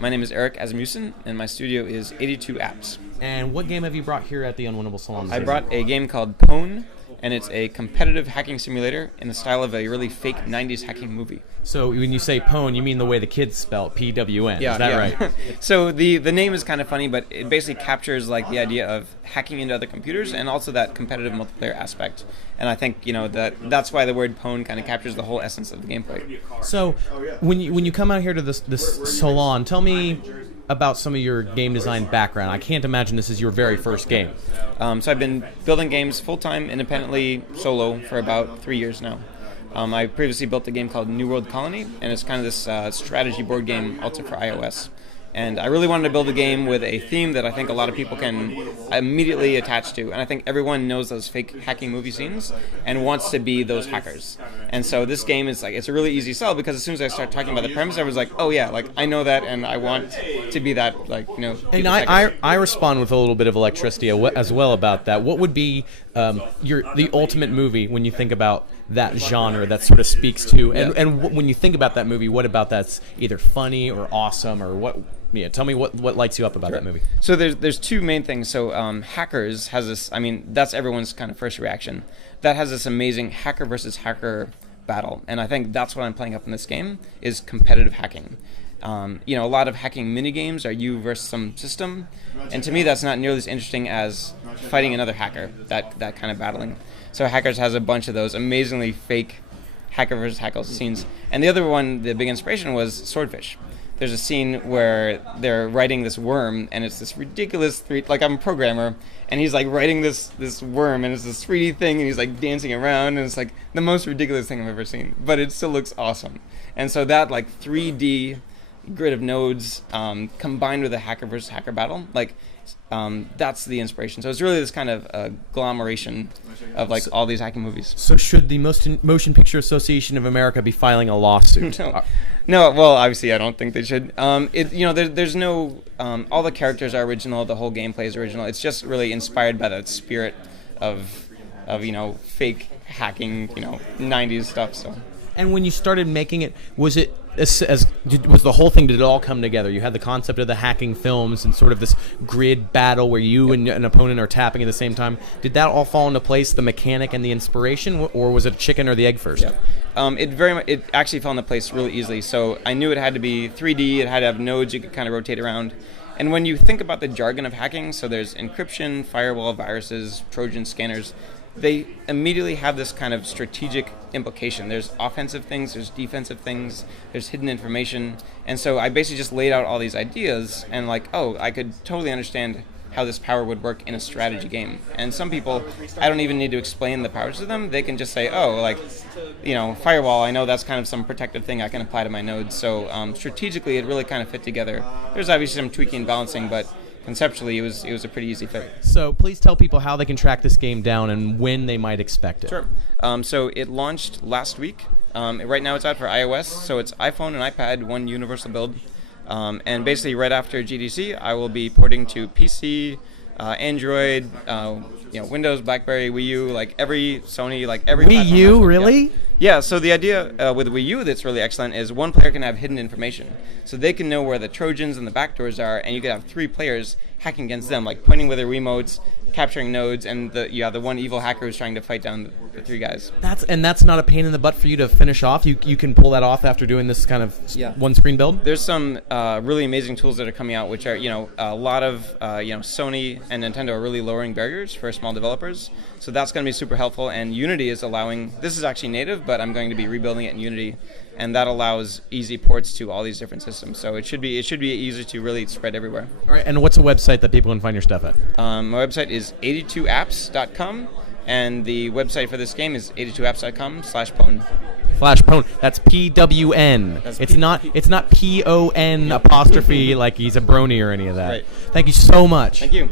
My name is Erik Asmussen, and my studio is 82 Apps. And what game have you brought here at the Unwinnable Salon? I brought a game called Pwn, and it's a competitive hacking simulator in the style of a really fake 90s hacking movie. So when you say Pwn, you mean the way the kids spell it, P-W-N, is that right? So the name is kind of funny, but it basically captures like the idea of hacking into other computers and also that competitive multiplayer aspect. And I think that's why the word Pwn kind of captures the whole essence of the gameplay. So when you come out here to this salon, tell me about some of your game design background. I can't imagine this is your very first game. So I've been building games full-time, independently, solo, for about 3 years now. I previously built a game called New World Colony, and it's kind of this strategy board game also for iOS. And I really wanted to build a game with a theme that I think a lot of people can immediately attach to. And I think everyone knows those fake hacking movie scenes and wants to be those hackers. And so this game is like, it's a really easy sell because as soon as I start talking about the premise, I was like, oh yeah, like I know that and I want to be that, like, And I respond with a little bit of electricity as well about that. What would be the ultimate movie when you think about that genre that sort of speaks to, and when you think about that movie, what about that's either funny or awesome or what? Yeah, tell me what lights you up about that movie. So there's two main things. So Hackers has this, I mean, that's everyone's kind of first reaction. That has this amazing hacker versus hacker battle. And I think that's what I'm playing up in this game is competitive hacking. A lot of hacking mini games are you versus some system. And to me, that's not nearly as interesting as fighting another hacker, that kind of battling. So Hackers has a bunch of those amazingly fake hacker versus hacker scenes. And the other one, the big inspiration was Swordfish. There's a scene where they're writing this worm, and it's this ridiculous like I'm a programmer, and he's like writing this worm, and it's this 3D thing, and he's like dancing around, and it's like the most ridiculous thing I've ever seen, but it still looks awesome. And so that like 3D grid of nodes combined with a hacker versus hacker battle, like that's the inspiration. So it's really this kind of agglomeration of like all these hacking movies. So should the Motion Picture Association of America be filing a lawsuit? No, well, obviously I don't think they should. There's no, all the characters are original, the whole gameplay is original. It's just really inspired by that spirit of fake hacking, 90s stuff. So. And when you started making it, was it was the whole thing, did it all come together? You had the concept of the hacking films and sort of this grid battle where you and an opponent are tapping at the same time. Did that all fall into place, the mechanic and the inspiration, or was it chicken or the egg first? Yeah. It actually fell into place really easily. So I knew it had to be 3D, it had to have nodes you could kind of rotate around. And when you think about the jargon of hacking, so there's encryption, firewall, viruses, Trojan scanners, they immediately have this kind of strategic implication. There's offensive things, there's defensive things, there's hidden information. And so I basically just laid out all these ideas and I could totally understand how this power would work in a strategy game. And some people, I don't even need to explain the powers to them. They can just say, firewall, I know that's kind of some protective thing I can apply to my nodes. So strategically, it really kind of fit together. There's obviously some tweaking and balancing, but conceptually, it was a pretty easy fit. So please tell people how they can track this game down and when they might expect it. Sure. So it launched last week. Right now it's out for iOS, so it's iPhone and iPad, one universal build. And basically right after GDC, I will be porting to PC, Android, Windows, BlackBerry, Wii U, like every Sony, like every Wii U, really? Yeah, so the idea with Wii U that's really excellent is one player can have hidden information. So they can know where the Trojans and the backdoors are, and you could have 3 players hacking against them, like pointing with their Wiimotes, capturing nodes, and the one evil hacker who's trying to fight down the 3 guys. That's not a pain in the butt for you to finish off? You can pull that off after doing this kind of one-screen build? There's some really amazing tools that are coming out, which are, a lot of, Sony and Nintendo are really lowering barriers for small developers. So that's going to be super helpful, and Unity is allowing, this is actually native, but I'm going to be rebuilding it in Unity, and that allows easy ports to all these different systems. So it should be easy to really spread everywhere. All right, and what's a website that people can find your stuff at? My website is 82apps.com, and the website for this game is 82apps.com/pwn. /pwn. That's PWN. It's not PON apostrophe like he's a brony or any of that. Right. Thank you so much. Thank you.